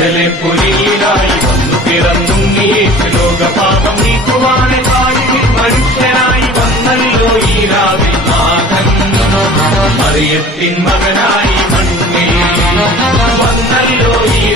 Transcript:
ബെത്ലഹേമിലായി വന്നു പിറന്നുണ്ണീശു ലോകപാപം നീക്കുവാനായി മനുഷ്യനായി വന്നല്ലോ ഈ രാവിൽ നാഥൻ മറിയത്തിൻ മകനായി മണ്ണിൽ വന്നല്ലോ ഈ